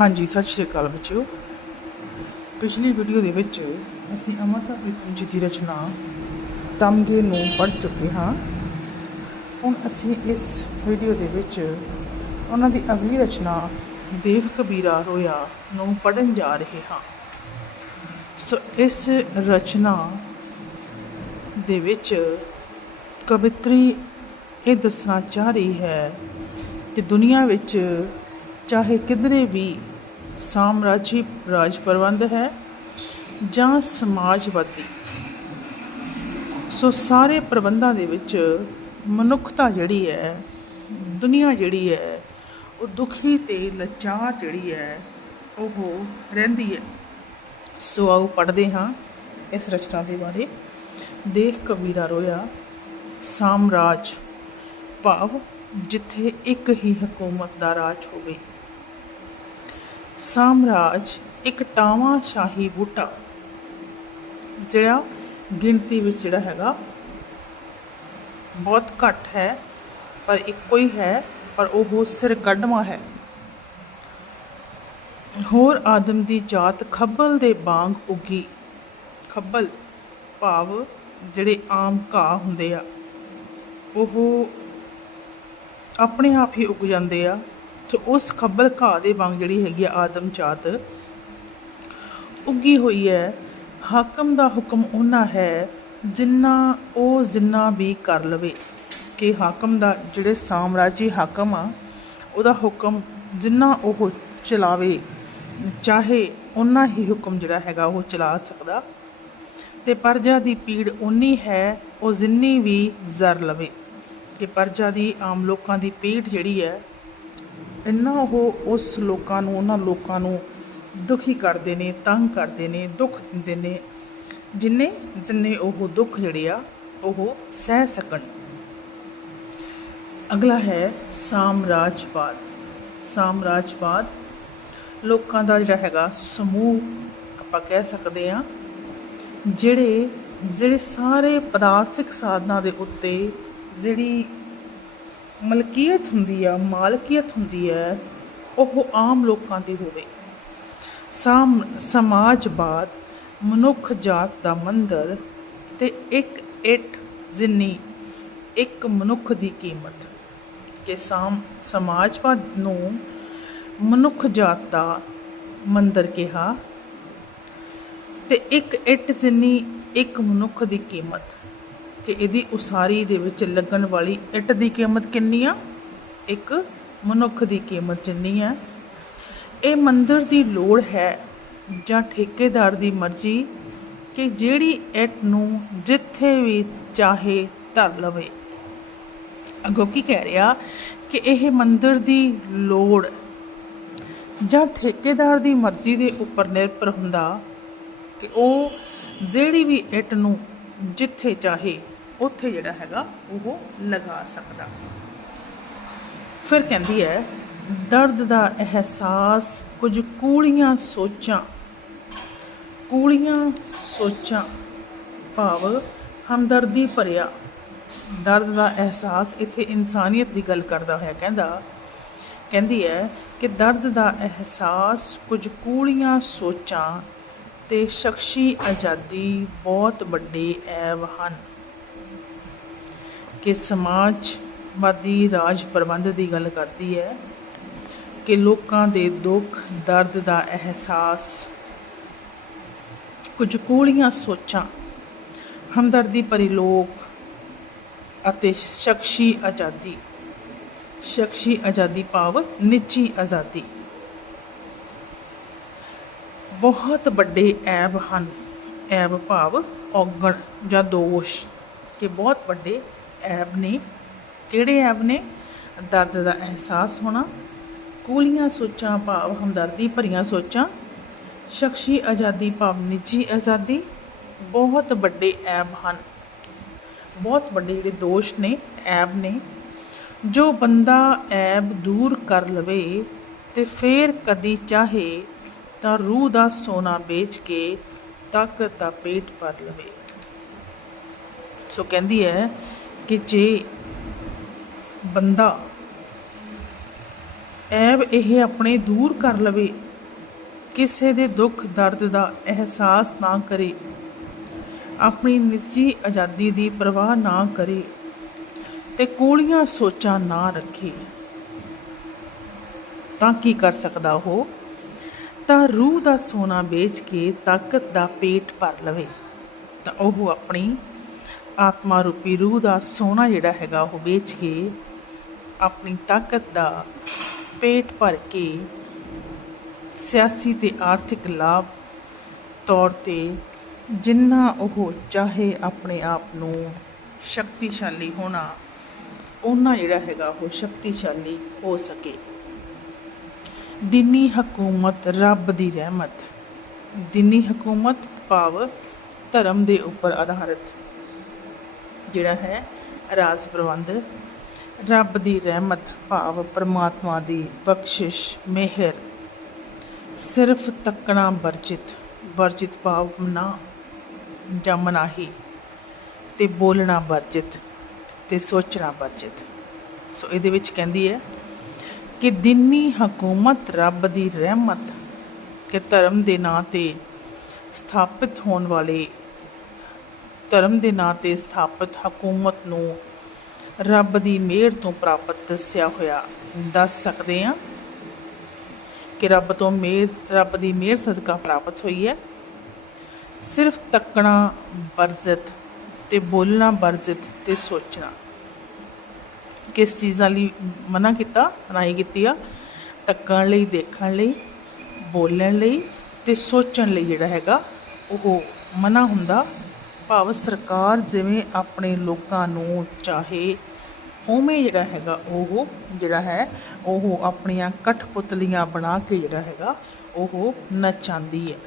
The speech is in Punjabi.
ਹਾਂਜੀ, ਸਤਿ ਸ਼੍ਰੀ ਅਕਾਲ ਬੱਚਿਓ। ਪਿਛਲੀ ਵੀਡੀਓ ਦੇ ਵਿੱਚ ਅਸੀਂ ਅਮਰਤਾ ਪ੍ਰੀਤਮ ਜੀ ਦੀ ਰਚਨਾ ਤਮਗੇ ਨੂੰ ਪੜ੍ਹ ਚੁੱਕੇ ਹਾਂ। ਹੁਣ ਅਸੀਂ ਇਸ ਵੀਡੀਓ ਦੇ ਵਿੱਚ ਉਹਨਾਂ ਦੀ ਅਗਲੀ ਰਚਨਾ ਦੇਵ ਕਬੀਰਾ ਰੋਇਆ ਨੂੰ ਪੜ੍ਹਨ ਜਾ ਰਹੇ ਹਾਂ। ਸੋ ਇਸ ਰਚਨਾ ਦੇ ਵਿੱਚ ਕਵਿਤਰੀ ਇਹ ਦੱਸਣਾ ਚਾਹ ਰਹੀ ਹੈ ਕਿ ਦੁਨੀਆ ਵਿੱਚ ਚਾਹੇ ਕਿਧਰੇ ਵੀ ਸਾਮਰਾਜੀ ਰਾਜ ਪ੍ਰਬੰਧ ਹੈ ਜਾਂ ਸਮਾਜਵਾਦੀ ਸੋ ਸਾਰੇ ਪ੍ਰਬੰਧਾਂ ਦੇ ਵਿੱਚ ਮਨੁੱਖਤਾ ਜਿਹੜੀ ਹੈ, ਦੁਨੀਆ ਜਿਹੜੀ ਹੈ, ਉਹ ਦੁਖੀ ਤੇ ਲਚਾਰ ਜਿਹੜੀ ਹੈ, ਉਹ ਰਹਿੰਦੀ ਹੈ। ਸੋ ਆਓ ਪੜ੍ਹਦੇ ਹਾਂ ਇਸ ਰਚਨਾ ਦੇ ਬਾਰੇ। ਦੇਖ ਕਬੀਰਾ ਰੋਇਆ, ਸਾਮਰਾਜ ਭਾਵ ਜਿੱਥੇ ਇੱਕ ਹੀ ਹਕੂਮਤ ਦਾ ਰਾਜ ਹੋਵੇ। ਸਾਮਰਾਜ ਇੱਕ ਟਾਵਾਂ ਸ਼ਾਹੀ ਬੂਟਾ। ਜਿਹੜਾ ਗਿਣਤੀ ਵਿੱਚ ਜਿਹੜਾ ਹੈਗਾ, ਬਹੁਤ ਘੱਟ ਹੈ, ਪਰ ਇੱਕੋ ਹੀ ਹੈ, ਪਰ ਉਹ ਸਿਰ ਕੱਢਵਾ ਹੈ। ਹੋਰ ਆਦਮ ਦੀ ਜਾਤ ਖੱਬਲ ਦੇ ਬਾਗ ਉੱਗੀ। ਖੱਬਲ ਭਾਵ ਜਿਹੜੇ ਆਮ ਘਾਹ ਹੁੰਦੇ ਆ, ਉਹ ਆਪਣੇ ਆਪ ਹੀ ਉੱਗ ਜਾਂਦੇ ਆ। ਤੇ ਉਸ ਖੱਬਲ ਘਾਹ ਦੇ ਵਾਂਗ ਜਿਹੜੀ ਹੈਗੀ ਆ ਆਦਮ ਜਾਤ, ਉੱਗੀ ਹੋਈ ਹੈ। ਹਾਕਮ ਦਾ ਹੁਕਮ ਉਹਨਾਂ ਹੈ ਜਿੰਨਾ ਉਹ ਜਿੰਨਾ ਵੀ ਕਰ ਲਵੇ ਕਿ ਹਾਕਮ ਦਾ ਜਿਹੜੇ ਸਾਮਰਾਜੀ ਹਾਕਮ ਆ, ਉਹਦਾ ਹੁਕਮ ਜਿੰਨਾ ਉਹ ਚਲਾਵੇ, ਚਾਹੇ ਉਹਨਾਂ ਹੀ ਹੁਕਮ ਜਿਹੜਾ ਹੈਗਾ ਉਹ ਚਲਾ ਸਕਦਾ। ਤੇ ਪਰਜਾ ਦੀ ਪੀੜ ਉਨੀ ਹੈ, ਉਹ ਜਿੰਨੀ ਵੀ ਜ਼ਰ ਲਵੇ। ਕਿ ਪਰਜਾ ਦੀ ਆਮ ਲੋਕਾਂ ਦੀ ਪੀੜ ਜਿਹੜੀ ਹੈ ਇੰਨਾ ਉਹ ਉਸ ਲੋਕਾਂ ਨੂੰ, ਉਹਨਾਂ ਲੋਕਾਂ ਨੂੰ ਦੁਖੀ ਕਰਦੇ ਨੇ, ਤੰਗ ਕਰਦੇ ਨੇ, ਦੁੱਖ ਦਿੰਦੇ ਨੇ, ਜਿੰਨੇ ਜਿੰਨੇ ਉਹ ਦੁੱਖ ਜਿਹੜੇ ਆ, ਉਹ ਸਹਿ ਸਕਣ। ਅਗਲਾ ਹੈ ਸਾਮਰਾਜਵਾਦ ਸਾਮਰਾਜਵਾਦ ਲੋਕਾਂ ਦਾ ਜਿਹੜਾ ਹੈਗਾ ਸਮੂਹ ਆਪਾਂ ਕਹਿ ਸਕਦੇ ਆ ਜਿਹੜੇ ਜਿਹੜੇ ਸਾਰੇ ਪਦਾਰਥਿਕ ਸਾਧਨਾਂ ਦੇ ਉੱਤੇ ਜਿਹੜੀ ਮਲਕੀਅਤ ਹੁੰਦੀ ਆ, ਮਾਲਕੀਅਤ ਹੁੰਦੀ ਹੈ ਉਹ ਆਮ ਲੋਕਾਂ ਦੀ ਹੋਵੇ। ਸਾਮ ਸਮਾਜਵਾਦ ਮਨੁੱਖ ਜਾਤ ਦਾ ਮੰਦਰ ਤੇ ਇੱਕ ਇੱਟ ਜਿੰਨੀ ਇੱਕ ਮਨੁੱਖ ਦੀ ਕੀਮਤ ਕਿ ਸਾਮ ਸਮਾਜਵਾਦ ਨੂੰ ਮਨੁੱਖ ਜਾਤ ਦਾ ਮੰਦਰ ਕਿਹਾ ਤੇ ਇੱਕ ਇੱਟ ਜਿੰਨੀ ਇੱਕ ਮਨੁੱਖ ਦੀ ਕੀਮਤ। ਕਿ ਇਹਦੀ ਉਸਾਰੀ ਦੇ ਵਿੱਚ ਲੱਗਣ ਵਾਲੀ ਇੱਟ ਦੀ ਕੀਮਤ ਕਿੰਨੀ ਆ? ਇੱਕ ਮਨੁੱਖ ਦੀ ਕੀਮਤ ਜਿੰਨੀ ਹੈ ਇਹ ਮੰਦਰ ਦੀ ਲੋੜ ਹੈ ਜਾਂ ਠੇਕੇਦਾਰ ਦੀ ਮਰਜ਼ੀ ਕਿ ਜਿਹੜੀ ਇੱਟ ਨੂੰ ਜਿੱਥੇ ਵੀ ਚਾਹੇ ਧਰ ਲਵੇ। ਅੱਗੋਂ ਕੀ ਕਹਿ ਰਿਹਾ ਕਿ ਇਹ ਮੰਦਰ ਦੀ ਲੋੜ ਜਾਂ ਠੇਕੇਦਾਰ ਦੀ ਮਰਜ਼ੀ ਦੇ ਉੱਪਰ ਨਿਰਭਰ ਹੁੰਦਾ ਕਿ ਉਹ ਜਿਹੜੀ ਵੀ ਇੱਟ ਨੂੰ ਜਿੱਥੇ ਚਾਹੇ ਉੱਥੇ ਜਿਹੜਾ ਹੈਗਾ ਉਹ ਲਗਾ ਸਕਦਾ। ਫਿਰ ਕਹਿੰਦੀ ਹੈ, ਦਰਦ ਦਾ ਅਹਿਸਾਸ, ਕੁਝ ਕੂਲੀਆਂ ਸੋਚਾਂ ਕੂਲੀਆਂ ਸੋਚਾਂ, ਭਾਵ ਹਮਦਰਦੀ ਭਰਿਆ। ਦਰਦ ਦਾ ਅਹਿਸਾਸ ਇੱਥੇ ਇਨਸਾਨੀਅਤ ਦੀ ਗੱਲ ਕਰਦਾ ਹੋਇਆ ਕਹਿੰਦਾ, ਕਹਿੰਦੀ ਹੈ ਕਿ ਦਰਦ ਦਾ ਅਹਿਸਾਸ, ਕੁਝ ਕੂਲੀਆਂ ਸੋਚਾਂ ਤੇ ਸ਼ਖਸੀ ਆਜ਼ਾਦੀ ਬਹੁਤ ਵੱਡੇ ਐਬ ਹਨ। ਕਿ ਸਮਾਜਵਾਦੀ ਰਾਜ ਪ੍ਰਬੰਧ ਦੀ ਗੱਲ ਕਰਦੀ ਹੈ ਕਿ ਲੋਕਾਂ ਦੇ ਦੁੱਖ, ਦਰਦ ਦਾ ਅਹਿਸਾਸ, ਕੁਝ ਕੂਲੀਆਂ ਸੋਚਾਂ, ਹਮਦਰਦੀ ਭਰੀ ਲੋਕ ਅਤੇ ਸ਼ਖਸੀ ਆਜ਼ਾਦੀ ਸ਼ਖਸੀ ਆਜ਼ਾਦੀ ਭਾਵ ਨਿੱਜੀ ਆਜ਼ਾਦੀ। ਬਹੁਤ ਵੱਡੇ ਐਬ ਹਨ, ਐਬ ਭਾਵ ਔਗਣ ਜਾਂ ਦੋਸ਼, ਕਿ ਬਹੁਤ ਵੱਡੇ ਐਬ ਨੇ, ਕਿਹੜੇ ਐਬ ਨੇ? ਦਰਦ ਦਾ ਅਹਿਸਾਸ ਹੋਣਾ, ਕੂਲੀਆਂ ਸੋਚਾਂ, ਭਾਵ ਹਮਦਰਦੀ ਭਰੀਆਂ ਸੋਚਾਂ, ਸ਼ਖਸੀ ਆਜ਼ਾਦੀ, ਭਾਵ ਨਿੱਜੀ ਆਜ਼ਾਦੀ, ਬਹੁਤ ਵੱਡੇ ਐਬ ਹਨ। ਬਹੁਤ ਵੱਡੇ ਜਿਹੜੇ ਦੋਸ਼ ਨੇ, ਐਬ ਨੇ, ਜੋ ਬੰਦਾ ਐਬ ਦੂਰ ਕਰ ਲਵੇ ਤੇ ਫੇਰ ਕਦੀ ਚਾਹੇ ਤਾਂ ਰੂਹ ਦਾ ਸੋਨਾ ਵੇਚ ਕੇ ਤਾਕਤ ਦਾ ਪੇਟ ਭਰ ਲਵੇ। ਸੋ ਕਹਿੰਦੀ ਹੈ ਕਿ ਜੇ ਬੰਦਾ ਐਬ ਇਹ ਆਪਣੇ ਦੂਰ ਕਰ ਲਵੇ, ਕਿਸੇ ਦੇ ਦੁੱਖ, ਦਰਦ ਦਾ ਅਹਿਸਾਸ ਨਾ ਕਰੇ, ਆਪਣੀ ਨਿੱਜੀ ਆਜ਼ਾਦੀ ਦੀ ਪਰਵਾਹ ਨਾ ਕਰੇ ਤੇ ਕੋਲੀਆਂ ਸੋਚਾਂ ਨਾ ਰੱਖੇ, ਤਾਂ ਕੀ ਕਰ ਸਕਦਾ ਉਹ? ਤਾਂ ਰੂਹ ਦਾ ਸੋਨਾ ਵੇਚ ਕੇ ਤਾਕਤ ਦਾ ਪੇਟ ਭਰ ਲਵੇ, ਤਾਂ ਉਹ ਆਪਣੀ ਆਤਮਾ ਰੂਪੀ ਰੂਹ ਦਾ ਸੋਨਾ ਜਿਹੜਾ ਹੈਗਾ ਉਹ ਵੇਚ ਕੇ ਆਪਣੀ ਤਾਕਤ ਦਾ ਪੇਟ ਭਰ ਕੇ ਸਿਆਸੀ ਤੇ ਆਰਥਿਕ ਲਾਭ ਤੌਰ ਤੇ ਜਿੰਨਾ ਉਹ ਚਾਹੇ ਆਪਣੇ ਆਪ ਨੂੰ ਸ਼ਕਤੀਸ਼ਾਲੀ ਹੋਣਾ ਉਹਨਾਂ ਜਿਹੜਾ ਹੈਗਾ ਉਹ ਸ਼ਕਤੀਸ਼ਾਲੀ ਹੋ ਸਕੇ। ਦਿਨੀ ਹਕੂਮਤ ਰੱਬ ਦੀ ਰਹਿਮਤ। ਦਿਨੀ ਹਕੂਮਤ ਭਾਵ ਧਰਮ ਦੇ ਉੱਪਰ ਆਧਾਰਿਤ। ਜਿਹੜਾ ਹੈ ਰਾਜ ਪ੍ਰਬੰਧ। ਰੱਬ ਦੀ ਰਹਿਮਤ, ਭਾਵ ਪਰਮਾਤਮਾ ਦੀ ਬਖਸ਼ਿਸ਼, ਮਿਹਰ। ਸਿਰਫ ਤੱਕਣਾ ਵਰਜਿਤ ਵਰਜਿਤ ਭਾਵ ਨਾ, ਜਾਂ ਮਨਾਹੀ। ਤੇ ਬੋਲਣਾ ਵਰਜਿਤ, ਤੇ ਸੋਚਣਾ ਵਰਜਿਤ। ਸੋ ਇਹਦੇ ਵਿੱਚ ਕਹਿੰਦੀ ਹੈ ਕਿ ਦਿਨੀ ਹਕੂਮਤ ਰੱਬ ਦੀ ਰਹਿਮਤ, ਕਿ ਧਰਮ ਦੇ ਨਾਂ ਤੇ ਸਥਾਪਿਤ ਹੋਣ ਵਾਲੇ ਧਰਮ ਦੇ ਨਾਂ ਤੇ ਸਥਾਪਿਤ ਹਕੂਮਤ ਨੂੰ ਰੱਬ ਦੀ ਮਿਹਰ ਤੋਂ ਪ੍ਰਾਪਤ ਦੱਸਿਆ ਹੋਇਆ। ਦੱਸ ਸਕਦੇ ਹਾਂ ਕਿ ਰੱਬ ਤੋਂ ਮਿਹਰ, ਰੱਬ ਦੀ ਮਿਹਰ ਸਦਕਾ ਪ੍ਰਾਪਤ ਹੋਈ ਹੈ। ਸਿਰਫ ਤੱਕਣਾ ਵਰਜਿਤ ਤੇ ਬੋਲਣਾ ਵਰਜਿਤ ਤੇ ਸੋਚਣਾ। ਕਿਸ ਚੀਜ਼ਾਂ ਲਈ ਮਨਾ ਕੀਤਾ, ਮਨਾਹੀ ਕੀਤੀ ਆ? ਤੱਕਣ ਲਈ, ਦੇਖਣ ਲਈ, ਬੋਲਣ ਲਈ ਤੇ ਸੋਚਣ ਲਈ ਜਿਹੜਾ ਹੈਗਾ, ਉਹ ਮਨਾ ਹੁੰਦਾ। ਭਾਵ ਸਰਕਾਰ ਜਿਵੇਂ ਆਪਣੇ ਲੋਕਾਂ ਨੂੰ ਚਾਹੇ ਉਵੇਂ ਜਿਹੜਾ ਹੈਗਾ ਉਹ ਜਿਹੜਾ ਹੈ, ਉਹ ਆਪਣੀਆਂ ਕਠਪੁਤਲੀਆਂ ਬਣਾ ਕੇ ਜਿਹੜਾ ਹੈਗਾ ਉਹ ਨਚਾਉਂਦੀ ਹੈ।